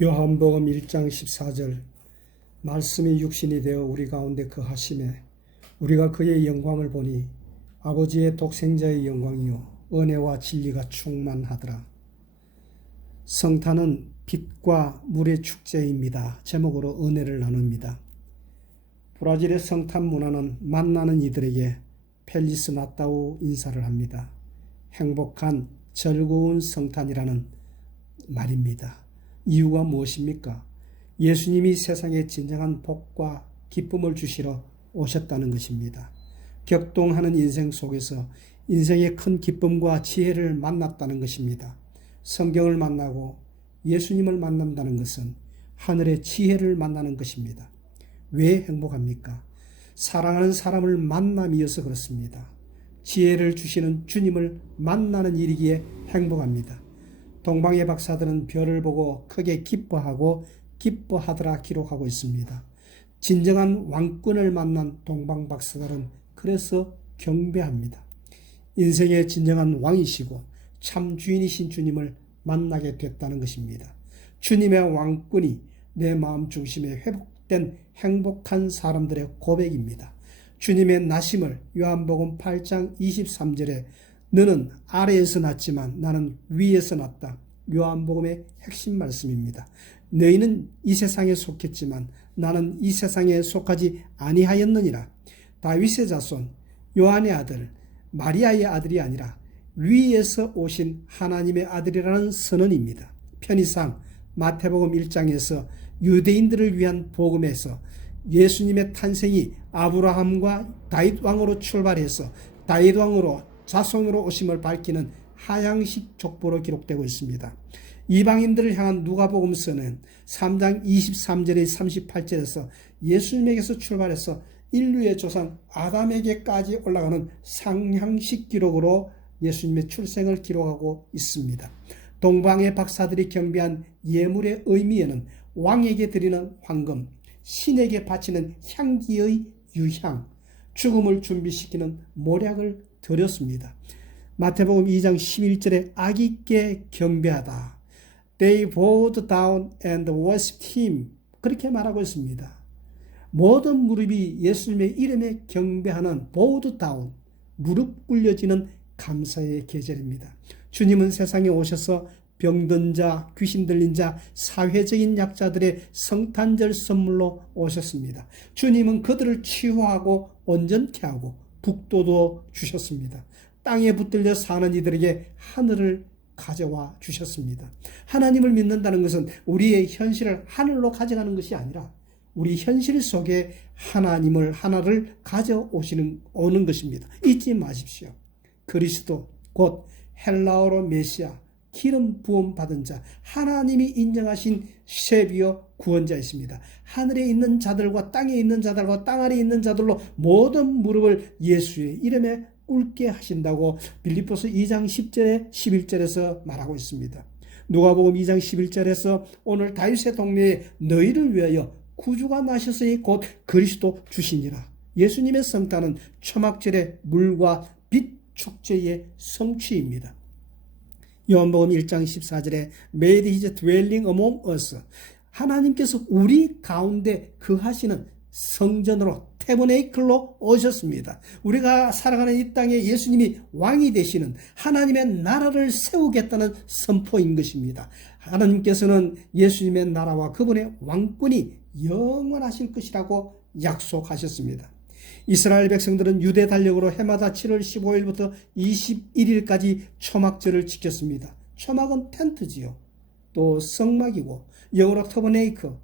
요한복음 1장 14절 말씀이 육신이 되어 우리 가운데 거하심에 우리가 그의 영광을 보니 아버지의 독생자의 영광이요 은혜와 진리가 충만하더라. 성탄은 빛과 물의 축제입니다. 제목으로 은혜를 나눕니다. 브라질의 성탄 문화는 만나는 이들에게 펠리스 나타우 인사를 합니다. 행복한 즐거운 성탄이라는 말입니다. 이유가 무엇입니까? 예수님이 세상에 진정한 복과 기쁨을 주시러 오셨다는 것입니다. 격동하는 인생 속에서 인생의 큰 기쁨과 지혜를 만났다는 것입니다. 성경을 만나고 예수님을 만난다는 것은 하늘의 지혜를 만나는 것입니다. 왜 행복합니까? 사랑하는 사람을 만남이어서 그렇습니다. 지혜를 주시는 주님을 만나는 일이기에 행복합니다. 동방의 박사들은 별을 보고 크게 기뻐하고 기뻐하더라 기록하고 있습니다. 진정한 왕권을 만난 동방 박사들은 그래서 경배합니다. 인생의 진정한 왕이시고 참 주인이신 주님을 만나게 됐다는 것입니다. 주님의 왕권이 내 마음 중심에 회복된 행복한 사람들의 고백입니다. 주님의 나심을 요한복음 8장 23절에 너는 아래에서 났지만 나는 위에서 났다. 요한복음의 핵심 말씀입니다. 너희는 이 세상에 속했지만 나는 이 세상에 속하지 아니하였느니라. 다윗의 자손 요한의 아들 마리아의 아들이 아니라 위에서 오신 하나님의 아들이라는 선언입니다. 편의상 마태복음 1장에서 유대인들을 위한 복음에서 예수님의 탄생이 아브라함과 다윗 왕으로 출발해서 다윗 왕으로 자손으로 오심을 밝히는 하향식 족보로 기록되고 있습니다. 이방인들을 향한 누가복음서는 3장 23절에 38절에서 예수님에게서 출발해서 인류의 조상 아담에게까지 올라가는 상향식 기록으로 예수님의 출생을 기록하고 있습니다. 동방의 박사들이 경배한 예물의 의미에는 왕에게 드리는 황금, 신에게 바치는 향기의 유향, 죽음을 준비시키는 모략을 드렸습니다. 마태복음 2장 11절에 아기께 경배하다. They bowed down and worshipped him. 그렇게 말하고 있습니다. 모든 무릎이 예수님의 이름에 경배하는 bowed down, 무릎 꿇려지는 감사의 계절입니다. 주님은 세상에 오셔서 병든 자, 귀신 들린 자, 사회적인 약자들의 성탄절 선물로 오셨습니다. 주님은 그들을 치유하고 온전케 하고 북돋워 주셨습니다. 땅에 붙들려 사는 이들에게 하늘을 가져와 주셨습니다. 하나님을 믿는다는 것은 우리의 현실을 하늘로 가져가는 것이 아니라 우리 현실 속에 하나를 가져오는 것입니다. 잊지 마십시오. 그리스도 곧 헬라어로 메시아, 기름 부음 받은 자, 하나님이 인정하신 셰비어 구원자이십니다. 하늘에 있는 자들과 땅에 있는 자들과 땅 아래에 있는 자들로 모든 무릎을 예수의 이름에 꿇게 하신다고 빌립보서 2장 10절에 11절에서 말하고 있습니다. 누가복음 2장 11절에서 오늘 다윗의 동네에 너희를 위하여 구주가 나셨으니 곧 그리스도 주시니라. 예수님의 성탄은 초막절의 물과 빛 축제의 성취입니다. 요한복음 1장 14절에 Made his dwelling among us. 하나님께서 우리 가운데 거하시는 성전으로 태버네이클로 오셨습니다. 우리가 살아가는 이 땅에 예수님이 왕이 되시는 하나님의 나라를 세우겠다는 선포인 것입니다. 하나님께서는 예수님의 나라와 그분의 왕권이 영원하실 것이라고 약속하셨습니다. 이스라엘 백성들은 유대 달력으로 해마다 7월 15일부터 21일까지 초막절을 지켰습니다. 초막은 텐트지요. 또 성막이고 영어로 터버네이크,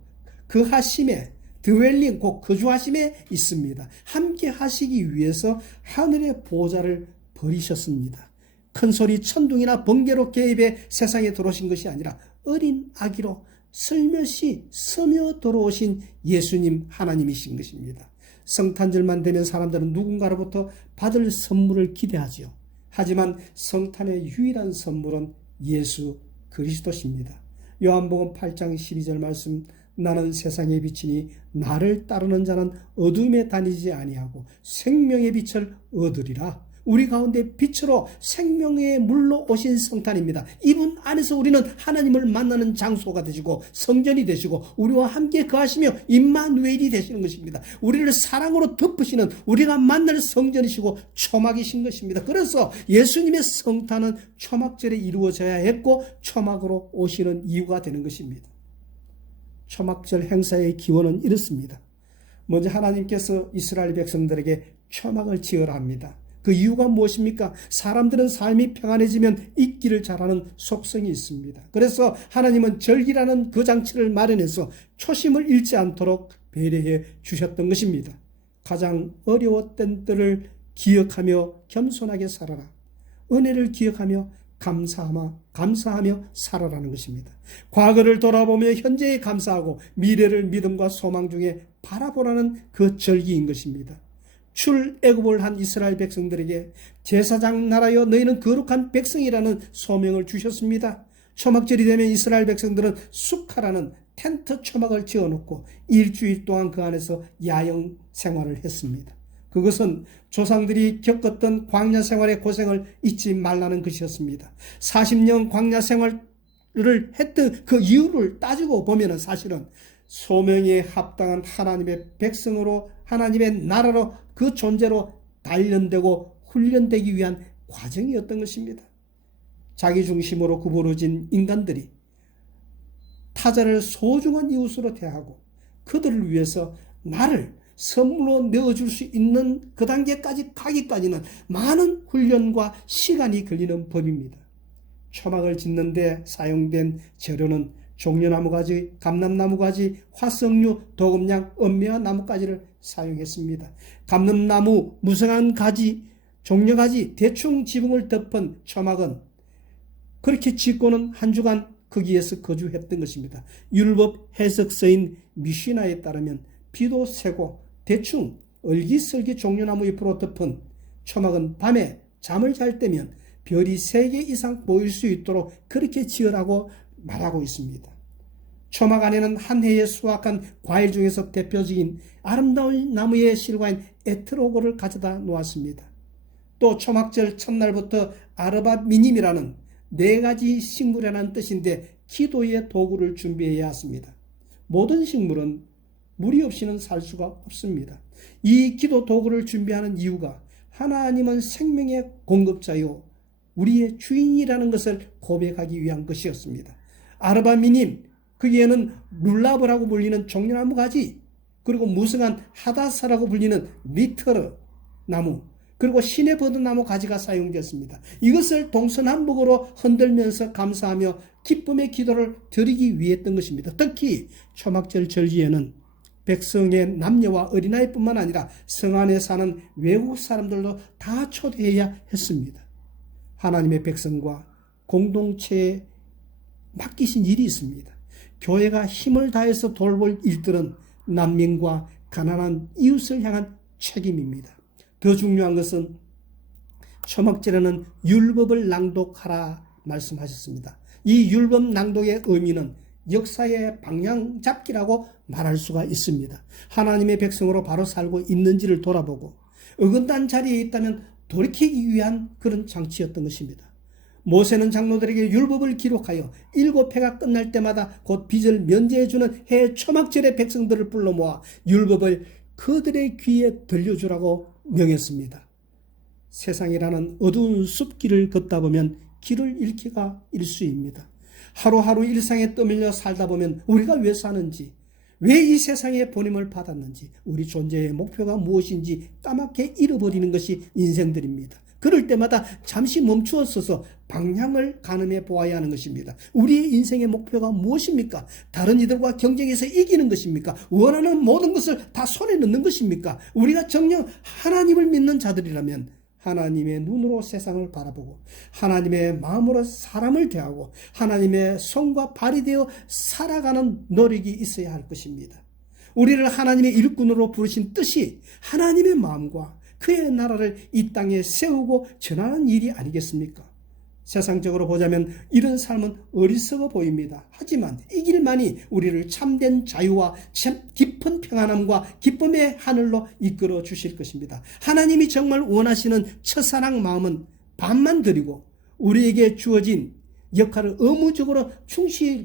그 하심에 드웰링, 곧 거주하심에 있습니다. 함께 하시기 위해서 하늘의 보좌를 버리셨습니다. 큰소리 천둥이나 번개로 개입해 세상에 들어오신 것이 아니라 어린 아기로 슬며시 스며 들어오신 예수님 하나님이신 것입니다. 성탄절만 되면 사람들은 누군가로부터 받을 선물을 기대하지요. 하지만 성탄의 유일한 선물은 예수 그리스도십니다. 요한복음 8장 12절 말씀, 나는 세상의 빛이니 나를 따르는 자는 어둠에 다니지 아니하고 생명의 빛을 얻으리라. 우리 가운데 빛으로 생명의 물로 오신 성탄입니다. 이분 안에서 우리는 하나님을 만나는 장소가 되시고 성전이 되시고 우리와 함께 거하시며 임마누엘이 되시는 것입니다. 우리를 사랑으로 덮으시는 우리가 만날 성전이시고 초막이신 것입니다. 그래서 예수님의 성탄은 초막절에 이루어져야 했고 초막으로 오시는 이유가 되는 것입니다. 초막절 행사의 기원은 이렇습니다. 먼저 하나님께서 이스라엘 백성들에게 초막을 지으라 합니다. 그 이유가 무엇입니까? 사람들은 삶이 평안해지면 잊기를 잘하는 속성이 있습니다. 그래서 하나님은 절기라는 그 장치를 마련해서 초심을 잃지 않도록 배려해 주셨던 것입니다. 가장 어려웠던 때를 기억하며 겸손하게 살아라. 은혜를 기억하며 감사하며 살아라는 것입니다. 과거를 돌아보며 현재에 감사하고 미래를 믿음과 소망 중에 바라보라는 그 절기인 것입니다. 출애굽을 한 이스라엘 백성들에게 제사장 나라여 너희는 거룩한 백성이라는 소명을 주셨습니다. 초막절이 되면 이스라엘 백성들은 수카라는 텐트 초막을 지어놓고 일주일 동안 그 안에서 야영 생활을 했습니다. 그것은 조상들이 겪었던 광야 생활의 고생을 잊지 말라는 것이었습니다. 40년 광야 생활을 했던 그 이유를 따지고 보면 사실은 소명에 합당한 하나님의 백성으로 하나님의 나라로 그 존재로 단련되고 훈련되기 위한 과정이었던 것입니다. 자기 중심으로 구부러진 인간들이 타자를 소중한 이웃으로 대하고 그들을 위해서 나를 선물로 내어줄 수 있는 그 단계까지 가기까지는 많은 훈련과 시간이 걸리는 법입니다. 초막을 짓는데 사용된 재료는 종려나무 가지, 감람나무 가지, 화석류, 도금냥, 엄매와 나무가지를 사용했습니다. 감람나무, 무성한 가지, 종려가지, 대충 지붕을 덮은 초막은 그렇게 짓고는 한 주간 거기에서 거주했던 것입니다. 율법 해석서인 미시나에 따르면 비도 새고 대충 얼기설기 종려나무 잎으로 덮은 초막은 밤에 잠을 잘 때면 별이 3개 이상 보일 수 있도록 그렇게 지으라고 말하고 있습니다. 초막 안에는 한 해에 수확한 과일 중에서 대표적인 아름다운 나무의 실과인 에트로고를 가져다 놓았습니다. 또 초막절 첫날부터 아르바 미님이라는 4가지 식물이라는 뜻인데 기도의 도구를 준비해야 했습니다. 모든 식물은 물이 없이는 살 수가 없습니다. 이 기도 도구를 준비하는 이유가 하나님은 생명의 공급자요 우리의 주인이라는 것을 고백하기 위한 것이었습니다. 아르바미님, 거기에는 룰라브라고 불리는 종려나무 가지, 그리고 무성한 하다사라고 불리는 미터르 나무, 그리고 신의 버드나무 가지가 사용되었습니다. 이것을 동서남북으로 흔들면서 감사하며 기쁨의 기도를 드리기 위해 했던 것입니다. 특히 초막절 절기에는 백성의 남녀와 어린아이뿐만 아니라 성 안에 사는 외국 사람들도 다 초대해야 했습니다. 하나님의 백성과 공동체에 맡기신 일이 있습니다. 교회가 힘을 다해서 돌볼 일들은 난민과 가난한 이웃을 향한 책임입니다. 더 중요한 것은 초막절에는 율법을 낭독하라 말씀하셨습니다. 이 율법 낭독의 의미는 역사의 방향 잡기라고 말할 수가 있습니다. 하나님의 백성으로 바로 살고 있는지를 돌아보고 어긋난 자리에 있다면 돌이키기 위한 그런 장치였던 것입니다. 모세는 장로들에게 율법을 기록하여 7회가 끝날 때마다 곧 빚을 면제해주는 해 초막절의 백성들을 불러 모아 율법을 그들의 귀에 들려주라고 명했습니다. 세상이라는 어두운 숲길을 걷다 보면 길을 잃기가 일쑤입니다. 하루하루 일상에 떠밀려 살다 보면 우리가 왜 사는지, 왜 이 세상에 보냄을 받았는지, 우리 존재의 목표가 무엇인지 까맣게 잃어버리는 것이 인생들입니다. 그럴 때마다 잠시 멈추어 서서 방향을 가늠해 보아야 하는 것입니다. 우리의 인생의 목표가 무엇입니까? 다른 이들과 경쟁해서 이기는 것입니까? 원하는 모든 것을 다 손에 넣는 것입니까? 우리가 정녕 하나님을 믿는 자들이라면 하나님의 눈으로 세상을 바라보고 하나님의 마음으로 사람을 대하고 하나님의 손과 발이 되어 살아가는 노력이 있어야 할 것입니다. 우리를 하나님의 일꾼으로 부르신 뜻이 하나님의 마음과 그의 나라를 이 땅에 세우고 전하는 일이 아니겠습니까? 세상적으로 보자면 이런 삶은 어리석어 보입니다. 하지만 이 길만이 우리를 참된 자유와 참 깊은 평안함과 기쁨의 하늘로 이끌어 주실 것입니다. 하나님이 정말 원하시는 첫사랑 마음은 반만 드리고 우리에게 주어진 역할을 의무적으로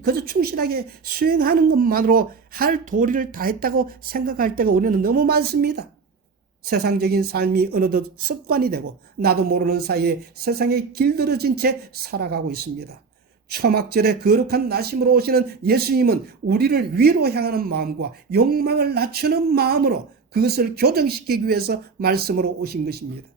그저 충실하게 수행하는 것만으로 할 도리를 다했다고 생각할 때가 우리는 너무 많습니다. 세상적인 삶이 어느덧 습관이 되고 나도 모르는 사이에 세상에 길들여진 채 살아가고 있습니다. 초막절에 거룩한 나심으로 오시는 예수님은 우리를 위로 향하는 마음과 욕망을 낮추는 마음으로 그것을 교정시키기 위해서 말씀으로 오신 것입니다.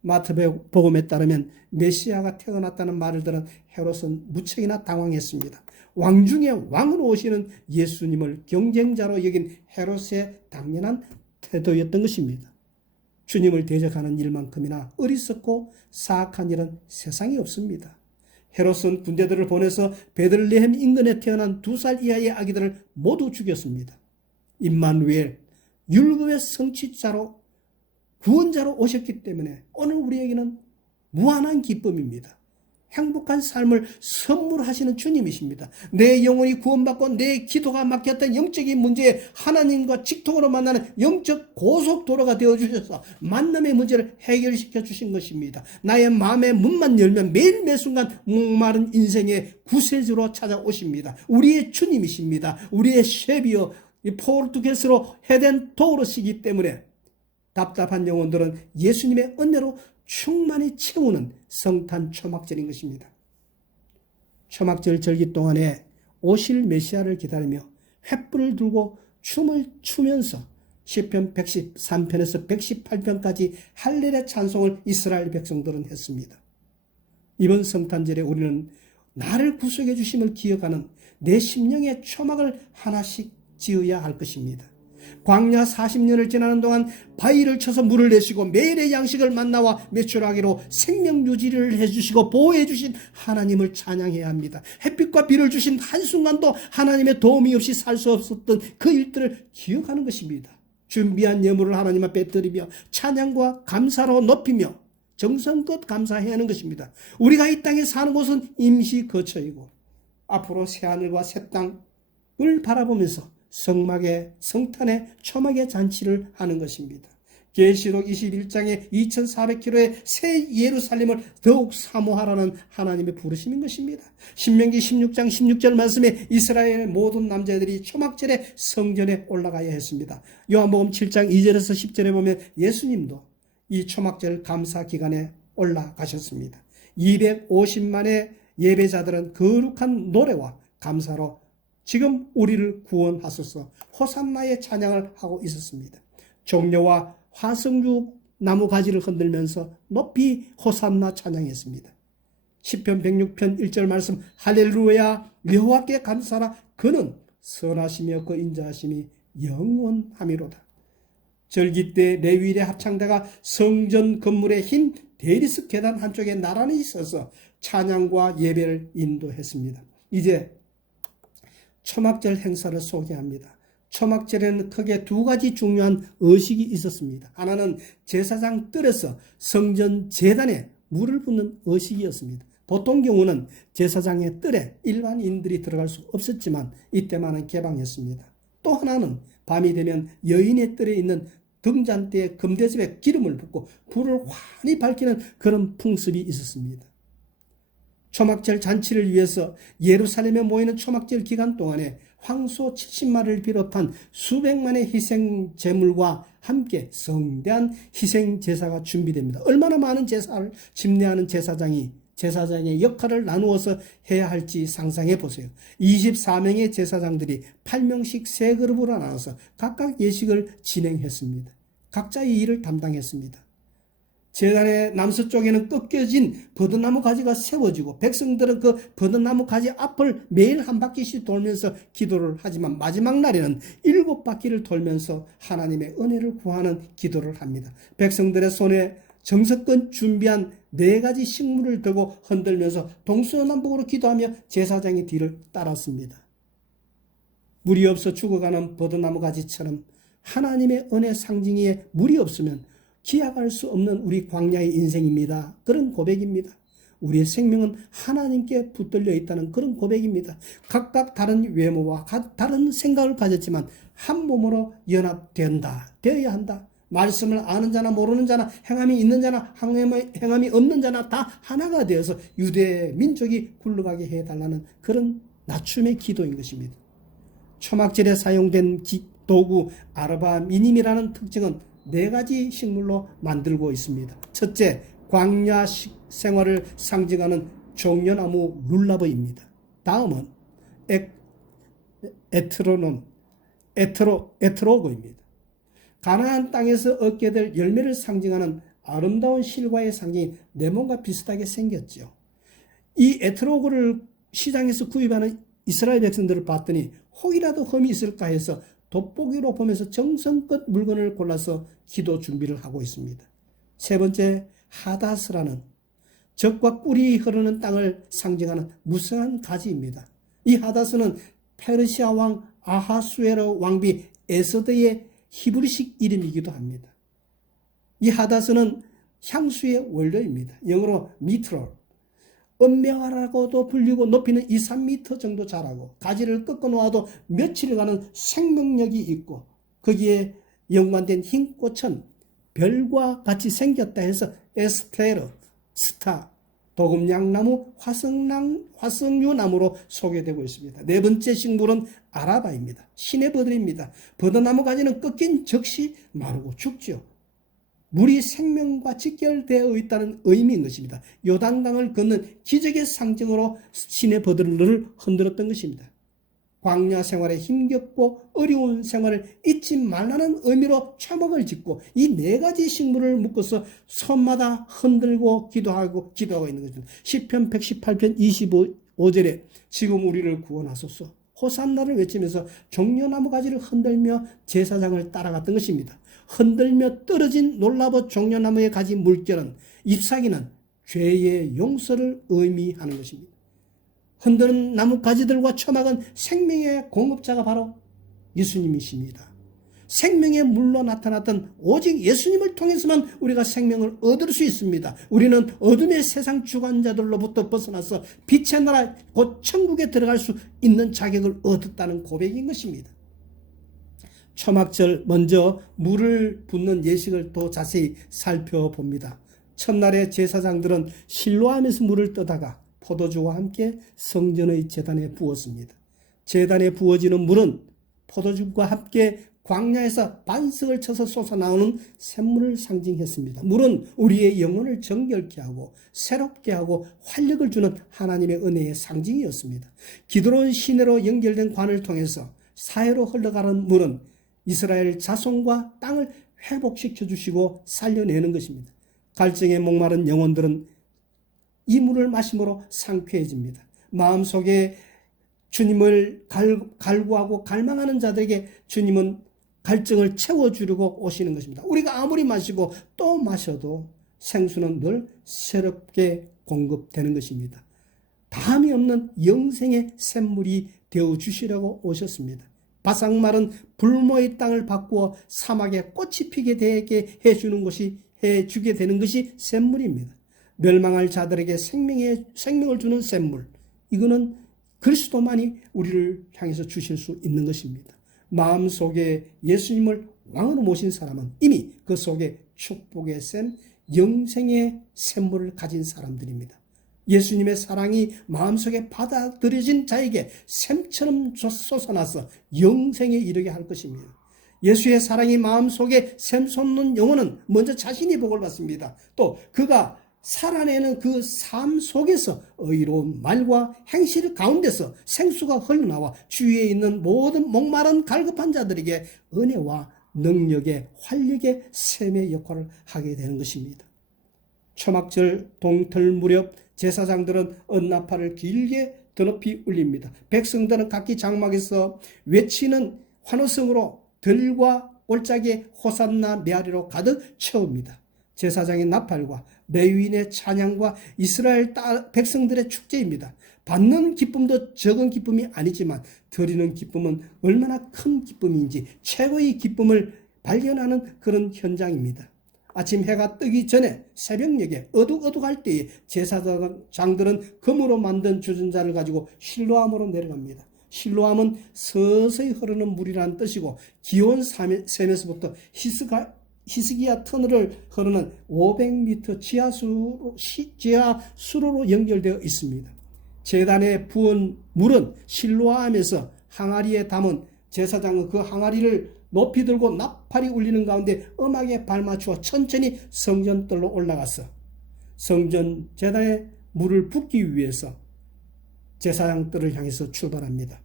마태복음에 따르면 메시아가 태어났다는 말을 들은 헤롯은 무척이나 당황했습니다. 왕 중에 왕으로 오시는 예수님을 경쟁자로 여긴 헤롯의 당연한 태도였던 것입니다. 주님을 대적하는 일만큼이나 어리석고 사악한 일은 세상에 없습니다. 헤롯은 군대들을 보내서 베들레헴 인근에 태어난 2살 이하의 아기들을 모두 죽였습니다. 임마누엘, 율법의 성취자로 구원자로 오셨기 때문에 오늘 우리에게는 무한한 기쁨입니다. 행복한 삶을 선물하시는 주님이십니다. 내 영혼이 구원받고 내 기도가 막혔던 영적인 문제에 하나님과 직통으로 만나는 영적 고속도로가 되어주셔서 만남의 문제를 해결시켜 주신 것입니다. 나의 마음의 문만 열면 매일 매순간 목마른 인생의 구세주로 찾아오십니다. 우리의 주님이십니다. 우리의 셰비어, 포르투게스로 헤덴 토르시기 때문에 답답한 영혼들은 예수님의 은혜로 충만히 채우는 성탄 초막절인 것입니다. 초막절 절기 동안에 오실 메시아를 기다리며 횃불을 들고 춤을 추면서 시편 113편에서 118편까지 할렐루야 찬송을 이스라엘 백성들은 했습니다. 이번 성탄절에 우리는 나를 구속해 주심을 기억하는 내 심령의 초막을 하나씩 지어야 할 것입니다. 광야 40년을 지나는 동안 바위를 쳐서 물을 내시고 매일의 양식을 만나와 매출하기로 생명 유지를 해주시고 보호해 주신 하나님을 찬양해야 합니다. 햇빛과 비를 주신 한순간도 하나님의 도움이 없이 살 수 없었던 그 일들을 기억하는 것입니다. 준비한 예물을 하나님 앞에 드리며 찬양과 감사로 높이며 정성껏 감사해야 하는 것입니다. 우리가 이 땅에 사는 곳은 임시 거처이고 앞으로 새하늘과 새 땅을 바라보면서 성탄의 초막의 잔치를 하는 것입니다. 계시록 21장의 2400km의 새 예루살렘을 더욱 사모하라는 하나님의 부르심인 것입니다. 신명기 16장 16절 말씀에 이스라엘의 모든 남자들이 초막절에 성전에 올라가야 했습니다. 요한복음 7장 2절에서 10절에 보면 예수님도 이 초막절 감사 기간에 올라가셨습니다. 250만의 예배자들은 거룩한 노래와 감사로 지금 우리를 구원하소서 호산나의 찬양을 하고 있었습니다. 종려와 화성류 나무 가지를 흔들면서 높이 호산나 찬양했습니다. 시편 106편 1절 말씀 할렐루야 여호와께 감사라 그는 선하시며 그 인자하심이 영원함이로다. 절기 때 레위일의 합창대가 성전 건물의 흰 대리석 계단 한쪽에 나란히 서서 찬양과 예배를 인도했습니다. 이제 초막절 행사를 소개합니다. 초막절에는 크게 2가지 중요한 의식이 있었습니다. 하나는 제사장 뜰에서 성전 제단에 물을 붓는 의식이었습니다. 보통 경우는 제사장의 뜰에 일반인들이 들어갈 수 없었지만 이때만은 개방했습니다. 또 하나는 밤이 되면 여인의 뜰에 있는 등잔대에 금대접에 기름을 붓고 불을 환히 밝히는 그런 풍습이 있었습니다. 초막절 잔치를 위해서 예루살렘에 모이는 초막절 기간 동안에 황소 70마리를 비롯한 수백만의 희생 제물과 함께 성대한 희생 제사가 준비됩니다. 얼마나 많은 제사를 집례하는 제사장의 역할을 나누어서 해야 할지 상상해 보세요. 24명의 제사장들이 8명씩 세 그룹으로 나눠서 각각 예식을 진행했습니다. 각자의 일을 담당했습니다. 제단의 남서쪽에는 꺾여진 버드나무 가지가 세워지고 백성들은 그 버드나무 가지 앞을 매일 한 바퀴씩 돌면서 기도를 하지만 마지막 날에는 7바퀴를 돌면서 하나님의 은혜를 구하는 기도를 합니다. 백성들의 손에 정성껏 준비한 4가지 식물을 들고 흔들면서 동서남북으로 기도하며 제사장의 뒤를 따랐습니다. 물이 없어 죽어가는 버드나무 가지처럼 하나님의 은혜 상징에 물이 없으면 기약할 수 없는 우리 광야의 인생입니다. 그런 고백입니다. 우리의 생명은 하나님께 붙들려 있다는 그런 고백입니다. 각각 다른 외모와 다른 생각을 가졌지만 한 몸으로 되어야 한다. 말씀을 아는 자나 모르는 자나 행함이 있는 자나 행함이 없는 자나 다 하나가 되어서 유대 민족이 굴러가게 해달라는 그런 낮춤의 기도인 것입니다. 초막절에 사용된 도구 아르바 미님이라는 특징은 4가지 식물로 만들고 있습니다. 첫째, 광야 생활을 상징하는 종려나무 룰라브입니다. 다음은 에트로그입니다. 가나안 땅에서 얻게 될 열매를 상징하는 아름다운 실과의 상징이 레몬과 비슷하게 생겼죠. 이 에트로그를 시장에서 구입하는 이스라엘 백성들을 봤더니 혹이라도 흠이 있을까 해서 돋보기로 보면서 정성껏 물건을 골라서 기도 준비를 하고 있습니다. 세 번째, 하다스라는 젖과 꿀이 흐르는 땅을 상징하는 무성한 가지입니다. 이 하다스는 페르시아 왕 아하수에로 왕비 에스더의 히브리식 이름이기도 합니다. 이 하다스는 향수의 원료입니다. 영어로 미트롤. 은명하라고도 불리고 높이는 2-3m 정도 자라고 가지를 꺾어 놓아도 며칠간은 생명력이 있고 거기에 연관된 흰 꽃은 별과 같이 생겼다 해서 에스테르, 스타, 도금냥나무, 화석류나무로 소개되고 있습니다. 네 번째 식물은 아라바입니다. 신의 버들입니다. 버드나무 가지는 꺾인 즉시 마르고 죽죠. 물이 생명과 직결되어 있다는 의미인 것입니다. 요단강을 걷는 기적의 상징으로 신의 버들을 흔들었던 것입니다. 광야 생활에 힘겹고 어려운 생활을 잊지 말라는 의미로 초막을 짓고 이 4가지 식물을 묶어서 손마다 흔들고 기도하고 있는 것입니다. 시편 118편 25절에 지금 우리를 구원하소서 호산나를 외치면서 종려나무 가지를 흔들며 제사장을 따라갔던 것입니다. 흔들며 떨어진 놀라버 종려나무의 가지 물결은 잎사귀는 죄의 용서를 의미하는 것입니다. 흔드는 나뭇가지들과 초막은 생명의 공급자가 바로 예수님이십니다. 생명의 물로 나타났던 오직 예수님을 통해서만 우리가 생명을 얻을 수 있습니다. 우리는 어둠의 세상 주관자들로부터 벗어나서 빛의 나라 곧 천국에 들어갈 수 있는 자격을 얻었다는 고백인 것입니다. 초막절 먼저 물을 붓는 예식을 더 자세히 살펴봅니다. 첫날에 제사장들은 실로암에서 물을 떠다가 포도주와 함께 성전의 제단에 부었습니다. 제단에 부어지는 물은 포도주와 함께 광야에서 반석을 쳐서 솟아나오는 샘물을 상징했습니다. 물은 우리의 영혼을 정결케 하고 새롭게 하고 활력을 주는 하나님의 은혜의 상징이었습니다. 기드론 시내로 연결된 관을 통해서 사해로 흘러가는 물은 이스라엘 자손과 땅을 회복시켜 주시고 살려내는 것입니다. 갈증에 목마른 영혼들은 이 물을 마심으로 상쾌해집니다. 마음속에 주님을 갈구하고 갈망하는 자들에게 주님은 갈증을 채워주려고 오시는 것입니다. 우리가 아무리 마시고 또 마셔도 생수는 늘 새롭게 공급되는 것입니다. 다함이 없는 영생의 샘물이 되어주시려고 오셨습니다. 바싹 마른 불모의 땅을 바꾸어 사막에 꽃이 피게 되게 해주게 되는 것이 샘물입니다. 멸망할 자들에게 생명을 주는 샘물. 이거는 그리스도만이 우리를 향해서 주실 수 있는 것입니다. 마음속에 예수님을 왕으로 모신 사람은 이미 그 속에 축복의 샘, 영생의 샘물을 가진 사람들입니다. 예수님의 사랑이 마음속에 받아들여진 자에게 샘처럼 솟아나서 영생에 이르게 할 것입니다. 예수의 사랑이 마음속에 샘솟는 영혼은 먼저 자신이 복을 받습니다. 또 그가 살아내는 그 삶 속에서 의로운 말과 행실 가운데서 생수가 흘러나와 주위에 있는 모든 목마른 갈급한 자들에게 은혜와 능력의 활력의 샘의 역할을 하게 되는 것입니다. 초막절 동틀 무렵 제사장들은 언나팔을 길게 드높이 울립니다. 백성들은 각기 장막에서 외치는 환호성으로 들과 올짜기에 호산나 메아리로 가득 채웁니다. 제사장의 나팔과 레위인의 찬양과 이스라엘 백성들의 축제입니다. 받는 기쁨도 적은 기쁨이 아니지만 드리는 기쁨은 얼마나 큰 기쁨인지 최고의 기쁨을 발견하는 그런 현장입니다. 아침 해가 뜨기 전에 새벽녘에 어둑어둑할 때에 제사장들은 금으로 만든 주전자를 가지고 실로암으로 내려갑니다. 실로암은 서서히 흐르는 물이라는 뜻이고 기온 셈에서부터 히스기야 터널을 흐르는 500m 지하수로로 연결되어 있습니다. 제단에 부은 물은 실로암에서 항아리에 담은 제사장은 그 항아리를 높이 들고 나팔이 울리는 가운데 음악에 발맞추어 천천히 성전뜰로 올라가서 성전 제단에 물을 붓기 위해서 제사장들을 향해서 출발합니다.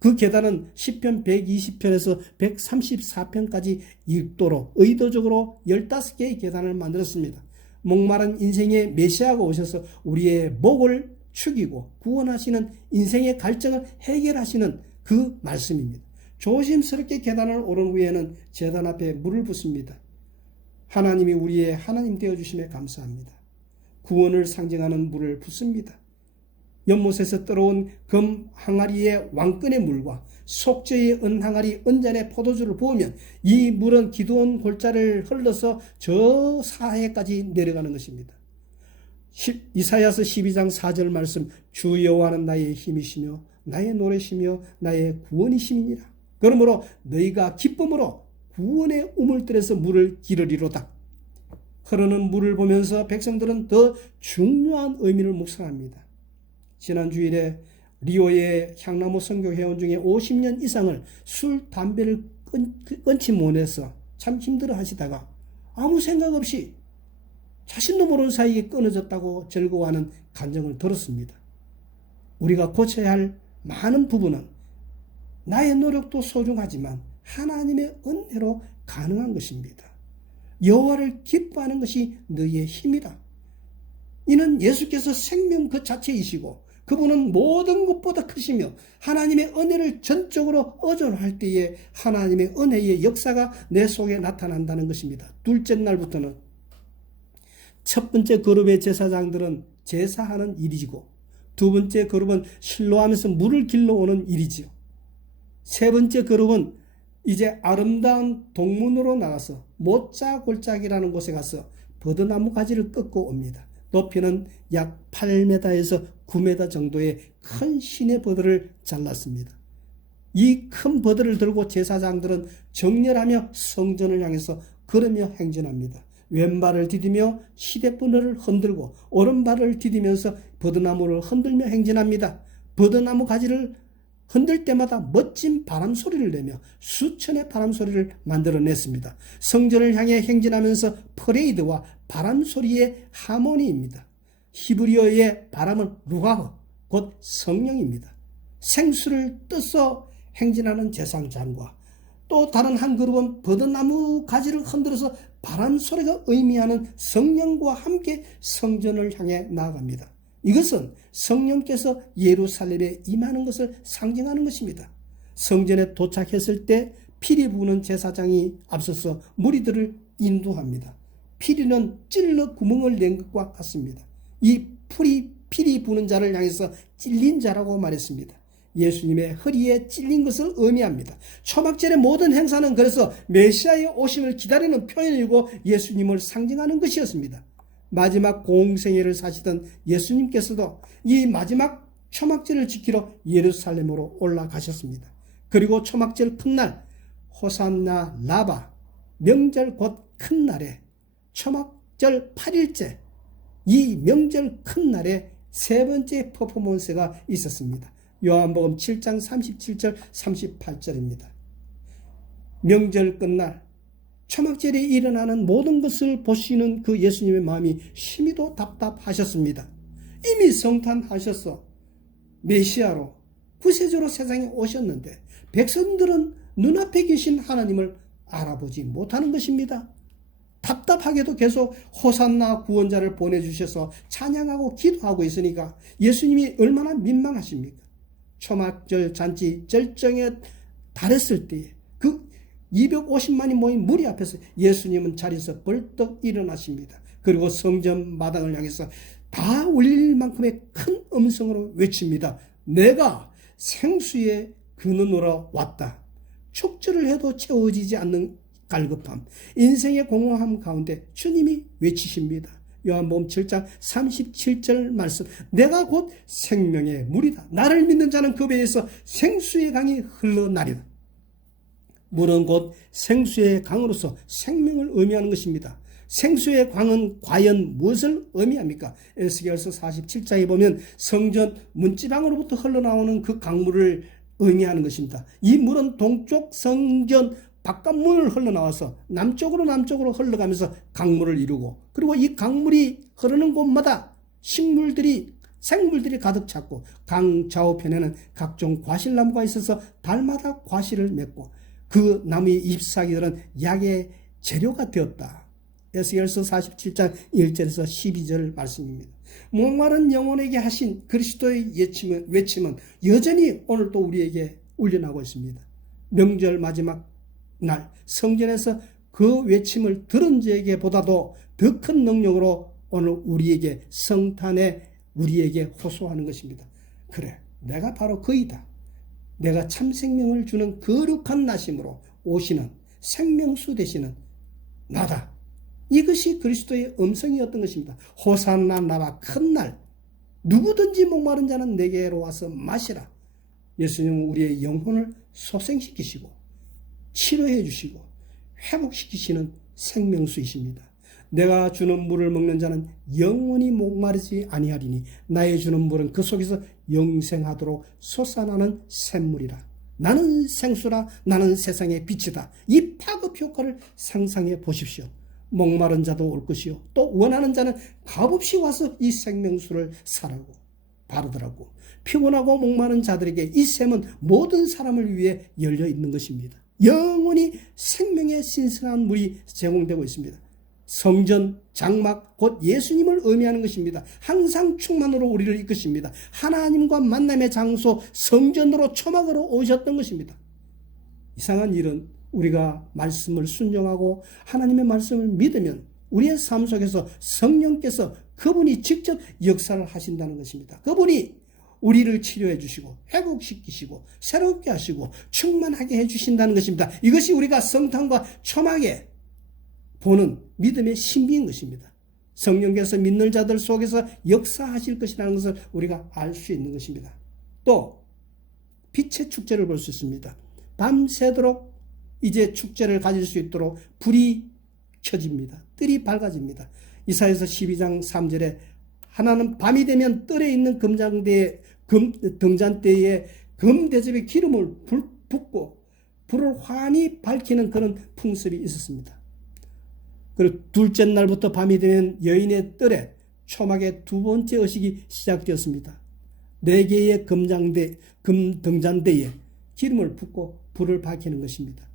그 계단은 시편 120편에서 134편까지 읽도록 의도적으로 15개의 계단을 만들었습니다. 목마른 인생의 메시아가 오셔서 우리의 목을 축이고 구원하시는 인생의 갈증을 해결하시는 그 말씀입니다. 조심스럽게 계단을 오른 후에는 제단 앞에 물을 붓습니다. 하나님이 우리의 하나님 되어주심에 감사합니다. 구원을 상징하는 물을 붓습니다. 연못에서 떨어온 금 항아리의 왕끈의 물과 속죄의 은 항아리 은잔의 포도주를 부으면 이 물은 기드온 골짜를 흘러서 저 사해까지 내려가는 것입니다. 이사야서 12장 4절 말씀, 주 여호와는 나의 힘이시며 나의 노래시며 나의 구원이심이니라. 그러므로 너희가 기쁨으로 구원의 우물들에서 물을 기르리로다. 흐르는 물을 보면서 백성들은 더 중요한 의미를 묵상합니다. 지난 주일에 리오의 향나무 선교 회원 중에 50년 이상을 술, 담배를 끊지 못해서 참 힘들어 하시다가 아무 생각 없이 자신도 모르는 사이에 끊어졌다고 즐거워하는 간증을 들었습니다. 우리가 고쳐야 할 많은 부분은 나의 노력도 소중하지만 하나님의 은혜로 가능한 것입니다. 여호와를 기뻐하는 것이 너희의 힘이다. 이는 예수께서 생명 그 자체이시고 그분은 모든 것보다 크시며 하나님의 은혜를 전적으로 의존할 때에 하나님의 은혜의 역사가 내 속에 나타난다는 것입니다. 둘째 날부터는 첫 번째 그룹의 제사장들은 제사하는 일이고 두 번째 그룹은 실로암에서 물을 길러오는 일이지요. 세 번째 그룹은 이제 아름다운 동문으로 나가서 모짜골짜기라는 곳에 가서 버드나무 가지를 꺾고 옵니다. 높이는 약 8m에서 9m 정도의 큰 시내 버드를 잘랐습니다. 이 큰 버드를 들고 제사장들은 정렬하며 성전을 향해서 걸으며 행진합니다. 왼발을 디디며 시대버너를 흔들고 오른발을 디디면서 버드나무를 흔들며 행진합니다. 버드나무 가지를 흔들 때마다 멋진 바람 소리를 내며 수천의 바람 소리를 만들어냈습니다. 성전을 향해 행진하면서 퍼레이드와 바람 소리의 하모니입니다. 히브리어의 바람은 루하흐, 곧 성령입니다. 생수를 떠서 행진하는 제사장과 또 다른 한 그룹은 버드나무 가지를 흔들어서 바람 소리가 의미하는 성령과 함께 성전을 향해 나아갑니다. 이것은 성령께서 예루살렘에 임하는 것을 상징하는 것입니다. 성전에 도착했을 때 피리 부는 제사장이 앞서서 무리들을 인도합니다. 피리는 찔러 구멍을 낸 것과 같습니다. 이 피리 부는 자를 향해서 찔린 자라고 말했습니다. 예수님의 허리에 찔린 것을 의미합니다. 초막절의 모든 행사는 그래서 메시아의 오심을 기다리는 표현이고 예수님을 상징하는 것이었습니다. 마지막 공생애를 사시던 예수님께서도 이 마지막 초막절을 지키러 예루살렘으로 올라가셨습니다. 그리고 초막절 큰날 호산나 라바 명절 곧 큰날에 초막절 8일째 이 명절 큰날에 세 번째 퍼포먼스가 있었습니다. 요한복음 7장 37절 38절입니다. 명절 끝날 초막절에 일어나는 모든 것을 보시는 그 예수님의 마음이 심히도 답답하셨습니다. 이미 성탄하셔서 메시아로 구세주로 세상에 오셨는데 백성들은 눈앞에 계신 하나님을 알아보지 못하는 것입니다. 답답하게도 계속 호산나 구원자를 보내주셔서 찬양하고 기도하고 있으니까 예수님이 얼마나 민망하십니까? 초막절 잔치 절정에 달했을 때에 그 250만이 모인 무리 앞에서 예수님은 자리에서 벌떡 일어나십니다. 그리고 성전 마당을 향해서 다 울릴 만큼의 큰 음성으로 외칩니다. 내가 생수의 근원으로 왔다. 축제를 해도 채워지지 않는 갈급함, 인생의 공허함 가운데 주님이 외치십니다. 요한복음 7장 37절 말씀, 내가 곧 생명의 물이다. 나를 믿는 자는 그 배에서 생수의 강이 흘러나리다. 물은 곧 생수의 강으로서 생명을 의미하는 것입니다. 생수의 강은 과연 무엇을 의미합니까? 에스겔서 47장에 보면 성전 문지방으로부터 흘러나오는 그 강물을 의미하는 것입니다. 이 물은 동쪽 성전 바깥문을 흘러나와서 남쪽으로 흘러가면서 강물을 이루고, 그리고 이 강물이 흐르는 곳마다 생물들이 가득 찼고, 강 좌우편에는 각종 과실나무가 있어서 달마다 과실을 맺고, 그 나무의 잎사귀들은 약의 재료가 되었다. 에스겔서 47장 1절에서 12절 말씀입니다. 목마른 영혼에게 하신 그리스도의 외침은 여전히 오늘도 우리에게 울려나고 있습니다. 명절 마지막 날 성전에서 그 외침을 들은 자에게 보다도 더 큰 능력으로 오늘 우리에게 성탄에 우리에게 호소하는 것입니다. 그래, 내가 바로 그이다. 내가 참 생명을 주는 거룩한 나심으로 오시는 생명수 되시는 나다. 이것이 그리스도의 음성이었던 것입니다. 호산나 나바 큰 날, 누구든지 목마른 자는 내게로 와서 마시라. 예수님은 우리의 영혼을 소생시키시고 치료해 주시고 회복시키시는 생명수이십니다. 내가 주는 물을 먹는 자는 영원히 목마르지 아니하리니 나의 주는 물은 그 속에서 영생하도록 솟아나는 샘물이라. 나는 생수라. 나는 세상의 빛이다. 이 파급 효과를 상상해 보십시오. 목마른 자도 올 것이요, 또 원하는 자는 값없이 와서 이 생명수를 사라고 바르더라고. 피곤하고 목마른 자들에게 이 샘은 모든 사람을 위해 열려 있는 것입니다. 영원히 생명의 신선한 물이 제공되고 있습니다. 성전, 장막, 곧 예수님을 의미하는 것입니다. 항상 충만으로 우리를 이끄십니다. 하나님과 만남의 장소 성전으로 초막으로 오셨던 것입니다. 이상한 일은 우리가 말씀을 순종하고 하나님의 말씀을 믿으면 우리의 삶 속에서 성령께서 그분이 직접 역사를 하신다는 것입니다. 그분이 우리를 치료해 주시고 회복시키시고 새롭게 하시고 충만하게 해 주신다는 것입니다. 이것이 우리가 성탄과 초막에 보는 믿음의 신비인 것입니다. 성령께서 믿는 자들 속에서 역사하실 것이라는 것을 우리가 알 수 있는 것입니다. 또 빛의 축제를 볼 수 있습니다. 밤새도록 이제 축제를 가질 수 있도록 불이 켜집니다. 뜰이 밝아집니다. 이사야서 12장 3절에 하나는 밤이 되면 뜰에 있는 등잔대에 금대접에 기름을 붓고 불을 환히 밝히는 그런 풍습이 있었습니다. 그리고 둘째 날부터 밤이 되면 여인의 뜰에 초막의 두 번째 의식이 시작되었습니다. 4개의 등잔대에 기름을 붓고 불을 밝히는 것입니다.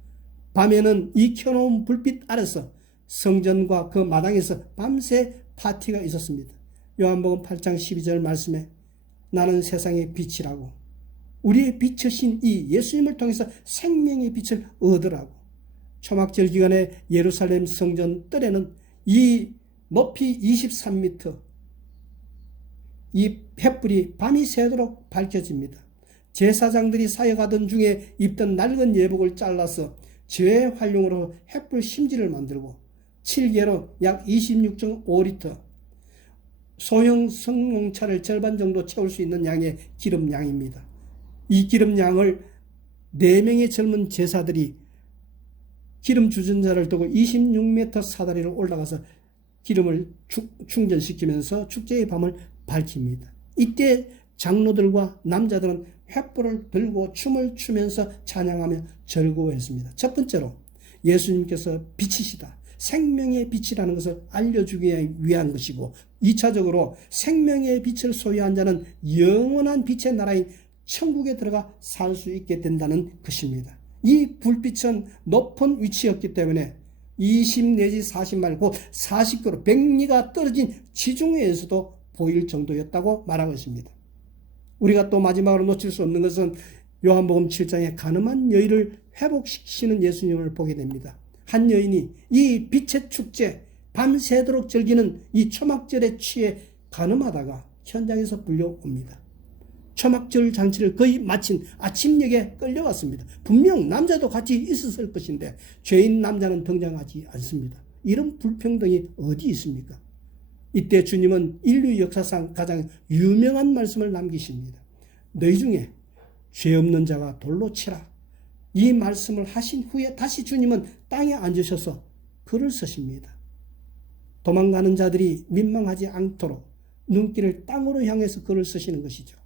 밤에는 이 켜놓은 불빛 아래서 성전과 그 마당에서 밤새 파티가 있었습니다. 요한복음 8장 12절 말씀에 나는 세상의 빛이라고, 우리의 빛이신 이 예수님을 통해서 생명의 빛을 얻으라고. 초막절 기간에 예루살렘 성전 뜰에는 이 높이 23m 이 횃불이 밤이 새도록 밝혀집니다. 제사장들이 사역하던 중에 입던 낡은 예복을 잘라서 재활용으로 횃불 심지를 만들고 7개로 약 26.5리터 소형 성용차를 절반 정도 채울 수 있는 양의 기름양입니다. 이 기름양을 4명의 젊은 제사들이 기름 주전자를 두고 26m 사다리를 올라가서 기름을 충전시키면서 축제의 밤을 밝힙니다. 이때 장로들과 남자들은 횃불을 들고 춤을 추면서 찬양하며 즐거워했습니다. 첫 번째로 예수님께서 빛이시다, 생명의 빛이라는 것을 알려주기 위한 것이고, 2차적으로 생명의 빛을 소유한 자는 영원한 빛의 나라인 천국에 들어가 살 수 있게 된다는 것입니다. 이 불빛은 높은 위치였기 때문에 20 내지 40마일, 곧 40km, 100리가 떨어진 지중해에서도 보일 정도였다고 말하고 있습니다. 우리가 또 마지막으로 놓칠 수 없는 것은 요한복음 7장에 가늠한 여인을 회복시키시는 예수님을 보게 됩니다. 한 여인이 이 빛의 축제, 밤새도록 즐기는 이 초막절에 취해 가늠하다가 현장에서 불려옵니다. 초막절 잔치를 거의 마친 아침녘에 끌려왔습니다. 분명 남자도 같이 있었을 것인데 죄인 남자는 등장하지 않습니다. 이런 불평등이 어디 있습니까? 이때 주님은 인류 역사상 가장 유명한 말씀을 남기십니다. 너희 중에 죄 없는 자가 돌로 치라. 이 말씀을 하신 후에 다시 주님은 땅에 앉으셔서 글을 쓰십니다. 도망가는 자들이 민망하지 않도록 눈길을 땅으로 향해서 글을 쓰시는 것이죠.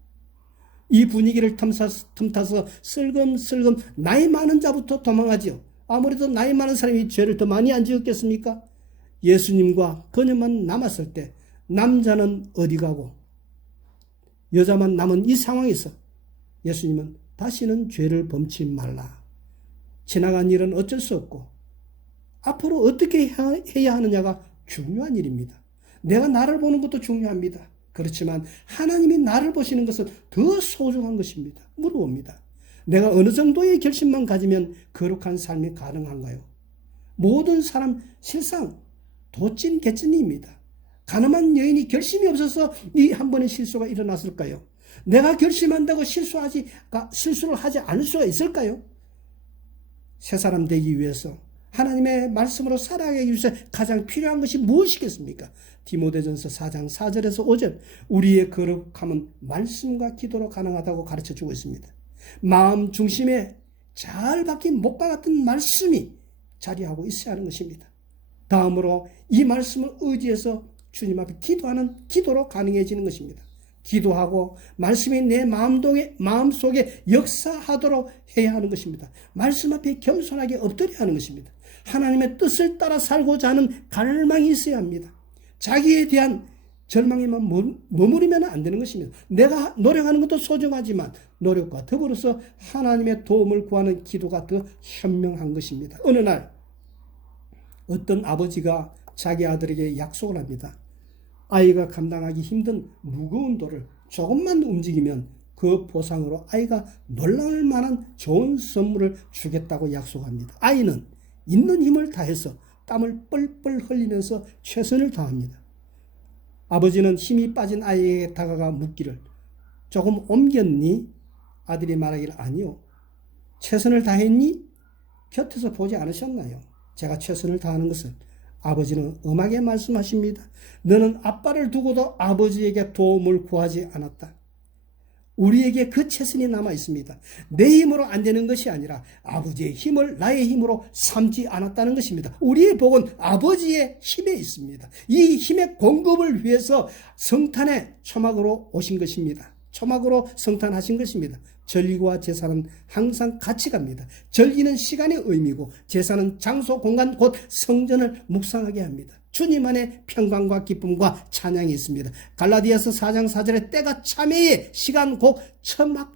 이 분위기를 틈타서 슬금슬금 나이 많은 자부터 도망하지요. 아무래도 나이 많은 사람이 죄를 더 많이 안 지었겠습니까? 예수님과 그녀만 남았을 때 남자는 어디 가고 여자만 남은 이 상황에서 예수님은 다시는 죄를 범치 말라. 지나간 일은 어쩔 수 없고 앞으로 어떻게 해야 하느냐가 중요한 일입니다. 내가 나를 보는 것도 중요합니다. 그렇지만 하나님이 나를 보시는 것은 더 소중한 것입니다. 물어봅니다. 내가 어느 정도의 결심만 가지면 거룩한 삶이 가능한가요? 모든 사람 실상 도찐 개찐이입니다. 가늠한 여인이 결심이 없어서 이 한 번의 실수가 일어났을까요? 내가 결심한다고 실수를 하지 않을 수가 있을까요? 새 사람 되기 위해서 하나님의 말씀으로 살아가기 위해서 가장 필요한 것이 무엇이겠습니까? 디모데전서 4장 4절에서 5절 우리의 거룩함은 말씀과 기도로 가능하다고 가르쳐주고 있습니다. 마음 중심에 잘 박힌 목과 같은 말씀이 자리하고 있어야 하는 것입니다. 다음으로 이 말씀을 의지해서 주님 앞에 기도하는 기도로 가능해지는 것입니다. 기도하고 말씀이 내 마음속에 역사하도록 해야 하는 것입니다. 말씀 앞에 겸손하게 엎드려야 하는 것입니다. 하나님의 뜻을 따라 살고자 하는 갈망이 있어야 합니다. 자기에 대한 절망에만 머무르면 안 되는 것입니다. 내가 노력하는 것도 소중하지만 노력과 더불어서 하나님의 도움을 구하는 기도가 더 현명한 것입니다. 어느 날 어떤 아버지가 자기 아들에게 약속을 합니다. 아이가 감당하기 힘든 무거운 돌을 조금만 움직이면 그 보상으로 아이가 놀랄 만한 좋은 선물을 주겠다고 약속합니다. 아이는 있는 힘을 다해서 땀을 뻘뻘 흘리면서 최선을 다합니다. 아버지는 힘이 빠진 아이에게 다가가 묻기를 조금 옮겼니? 아들이 말하기를 아니요. 최선을 다했니? 곁에서 보지 않으셨나요? 제가 최선을 다하는 것은 아버지는 엄하게 말씀하십니다. 너는 아빠를 두고도 아버지에게 도움을 구하지 않았다. 우리에게 그 최선이 남아 있습니다. 내 힘으로 안 되는 것이 아니라 아버지의 힘을 나의 힘으로 삼지 않았다는 것입니다. 우리의 복은 아버지의 힘에 있습니다. 이 힘의 공급을 위해서 성탄의 초막으로 오신 것입니다. 초막으로 성탄하신 것입니다. 절기와 제사는 항상 같이 갑니다. 절기는 시간의 의미고 제사는 장소, 공간, 곧 성전을 묵상하게 합니다. 주님 안에 평강과 기쁨과 찬양이 있습니다. 갈라디아서 4장 4절에 때가 참회의 시간 곧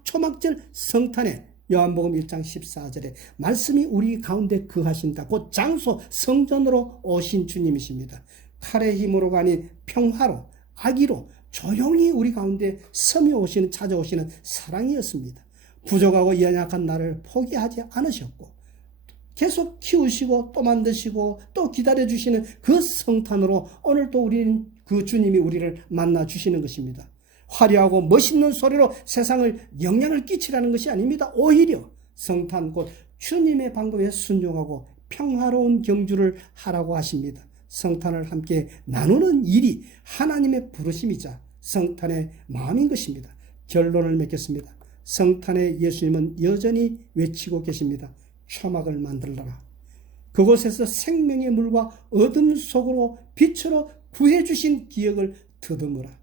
초막절 성탄에 요한복음 1장 14절에 말씀이 우리 가운데 거하신다. 곧 장소 성전으로 오신 주님이십니다. 칼의 힘으로가 아닌 평화로 악의로 조용히 우리 가운데 스며오시는 찾아오시는 사랑이었습니다. 부족하고 연약한 나를 포기하지 않으셨고 계속 키우시고 또 만드시고 또 기다려주시는 그 성탄으로 오늘도 우리는 그 주님이 우리를 만나주시는 것입니다. 화려하고 멋있는 소리로 세상을 영향을 끼치라는 것이 아닙니다. 오히려 성탄 곧 주님의 방법에 순종하고 평화로운 경주를 하라고 하십니다. 성탄을 함께 나누는 일이 하나님의 부르심이자 성탄의 마음인 것입니다. 결론을 맺겠습니다. 성탄의 예수님은 여전히 외치고 계십니다. 초막을 만들어라. 그곳에서 생명의 물과 어둠 속으로 빛으로 구해주신 기억을 더듬으라.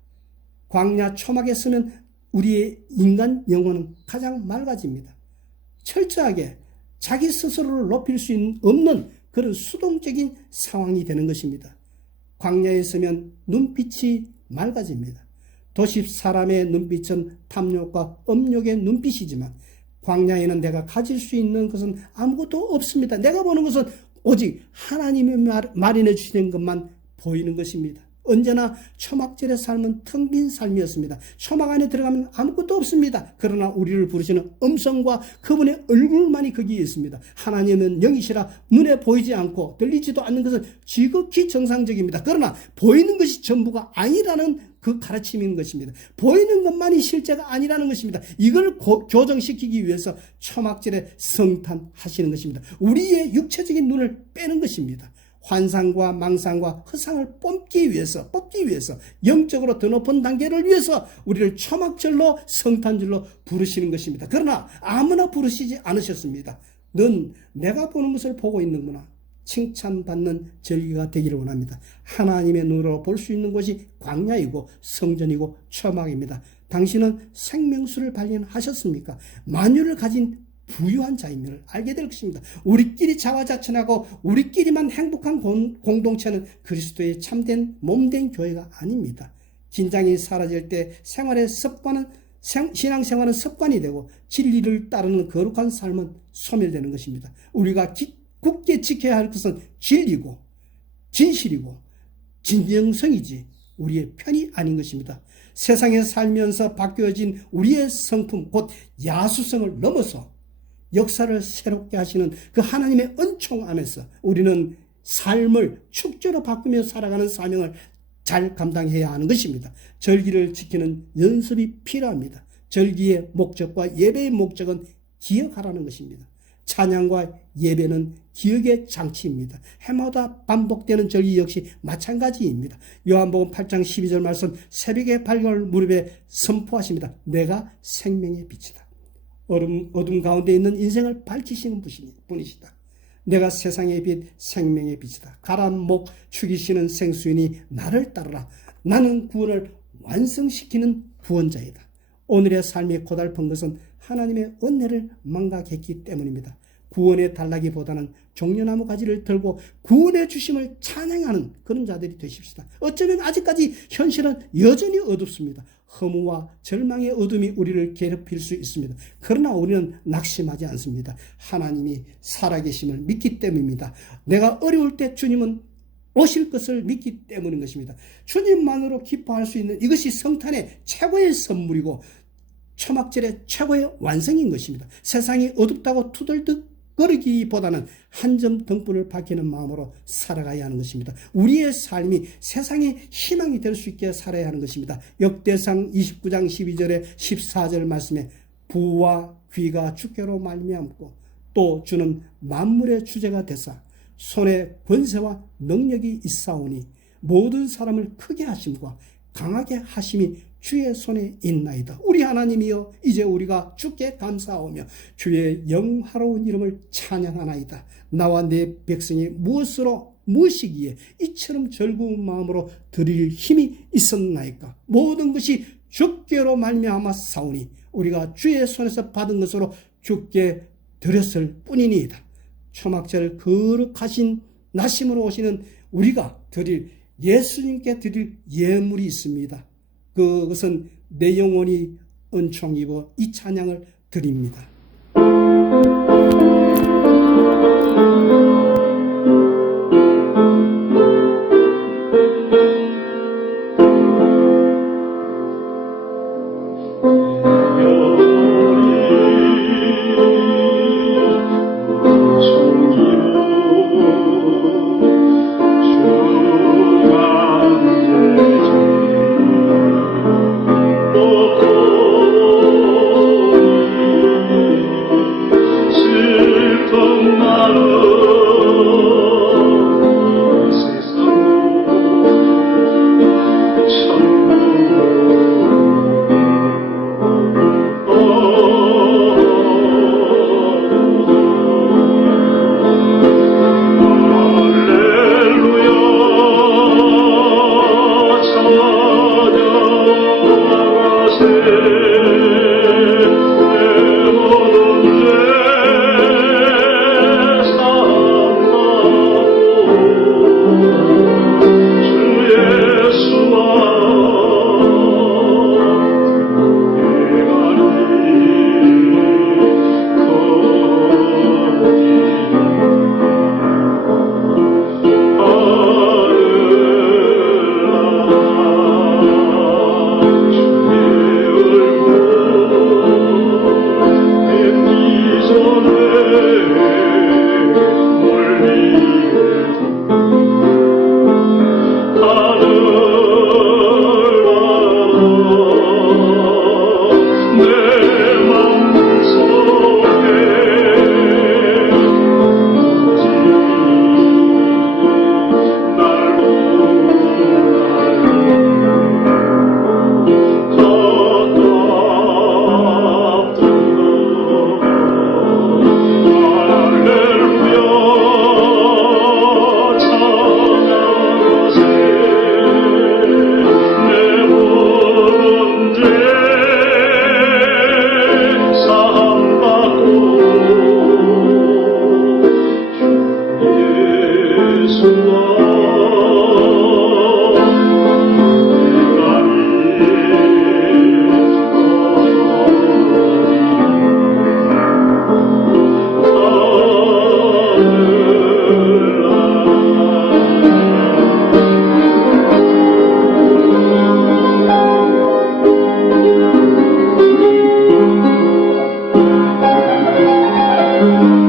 광야 초막에 서면 우리의 인간 영혼은 가장 맑아집니다. 철저하게 자기 스스로를 높일 수 없는 그런 수동적인 상황이 되는 것입니다. 광야에 서면 눈빛이 맑아집니다. 도시 사람의 눈빛은 탐욕과 음욕의 눈빛이지만 광야에는 내가 가질 수 있는 것은 아무것도 없습니다. 내가 보는 것은 오직 하나님의 마련해 주시는 것만 보이는 것입니다. 언제나 초막절의 삶은 텅 빈 삶이었습니다. 초막 안에 들어가면 아무것도 없습니다. 그러나 우리를 부르시는 음성과 그분의 얼굴만이 거기에 있습니다. 하나님은 영이시라 눈에 보이지 않고 들리지도 않는 것은 지극히 정상적입니다. 그러나 보이는 것이 전부가 아니라는 그 가르침인 것입니다. 보이는 것만이 실제가 아니라는 것입니다. 이걸 교정시키기 위해서 초막절에 성탄하시는 것입니다. 우리의 육체적인 눈을 빼는 것입니다. 환상과 망상과 허상을 뽑기 위해서 영적으로 더 높은 단계를 위해서 우리를 초막절로 성탄절로 부르시는 것입니다. 그러나 아무나 부르시지 않으셨습니다. 넌 내가 보는 것을 보고 있는구나. 칭찬받는 절기가 되기를 원합니다. 하나님의 눈으로 볼 수 있는 곳이 광야이고 성전이고 초막입니다. 당신은 생명수를 발견하셨습니까? 만유를 가진 부유한 자임을 알게 될 것입니다. 우리끼리 자화자찬하고 우리끼리만 행복한 공동체는 그리스도의 참된 몸된 교회가 아닙니다. 긴장이 사라질 때 신앙생활은 습관이 되고 진리를 따르는 거룩한 삶은 소멸되는 것입니다. 우리가 굳게 지켜야 할 것은 진리고 진실이고 진정성이지 우리의 편이 아닌 것입니다. 세상에 살면서 바뀌어진 우리의 성품 곧 야수성을 넘어서 역사를 새롭게 하시는 그 하나님의 은총 안에서 우리는 삶을 축제로 바꾸며 살아가는 사명을 잘 감당해야 하는 것입니다. 절기를 지키는 연습이 필요합니다. 절기의 목적과 예배의 목적은 기억하라는 것입니다. 찬양과 예배는 기억의 장치입니다. 해마다 반복되는 절기 역시 마찬가지입니다. 요한복음 8장 12절 말씀 새벽의 밝음을 무릎에 선포하십니다. 내가 생명의 빛이다. 어둠 가운데 있는 인생을 밝히시는 분이시다. 내가 세상의 빛 생명의 빛이다. 가란 목 죽이시는 생수인이 나를 따르라. 나는 구원을 완성시키는 구원자이다. 오늘의 삶이 고달픈 것은 하나님의 은혜를 망각했기 때문입니다. 구원에 달라기보다는 종려나무 가지를 들고 구원의 주심을 찬양하는 그런 자들이 되십시다. 어쩌면 아직까지 현실은 여전히 어둡습니다. 허무와 절망의 어둠이 우리를 괴롭힐 수 있습니다. 그러나 우리는 낙심하지 않습니다. 하나님이 살아계심을 믿기 때문입니다. 내가 어려울 때 주님은 오실 것을 믿기 때문인 것입니다. 주님만으로 기뻐할 수 있는 이것이 성탄의 최고의 선물이고 초막절의 최고의 완성인 것입니다. 세상이 어둡다고 투덜거리기보다는 한 점 등불을 밝히는 마음으로 살아가야 하는 것입니다. 우리의 삶이 세상의 희망이 될 수 있게 살아야 하는 것입니다. 역대상 29장 12절에 14절 말씀에 부와 귀가 주께로 말미암고 또 주는 만물의 주제가 되사 손에 권세와 능력이 있사오니 모든 사람을 크게 하심과 강하게 하심이 주의 손에 있나이다. 우리 하나님이여 이제 우리가 주께 감사하오며 주의 영화로운 이름을 찬양하나이다. 나와 내 백성이 무엇이기에 이처럼 즐거운 마음으로 드릴 힘이 있었나이까. 모든 것이 주께로 말미암아 사오니 우리가 주의 손에서 받은 것으로 주께 드렸을 뿐이니이다. 초막절 거룩하신 나심으로 오시는 우리가 드릴 예수님께 드릴 예물이 있습니다. 그것은 내 영혼이 은총 입어 이 찬양을 드립니다. 주옵소서.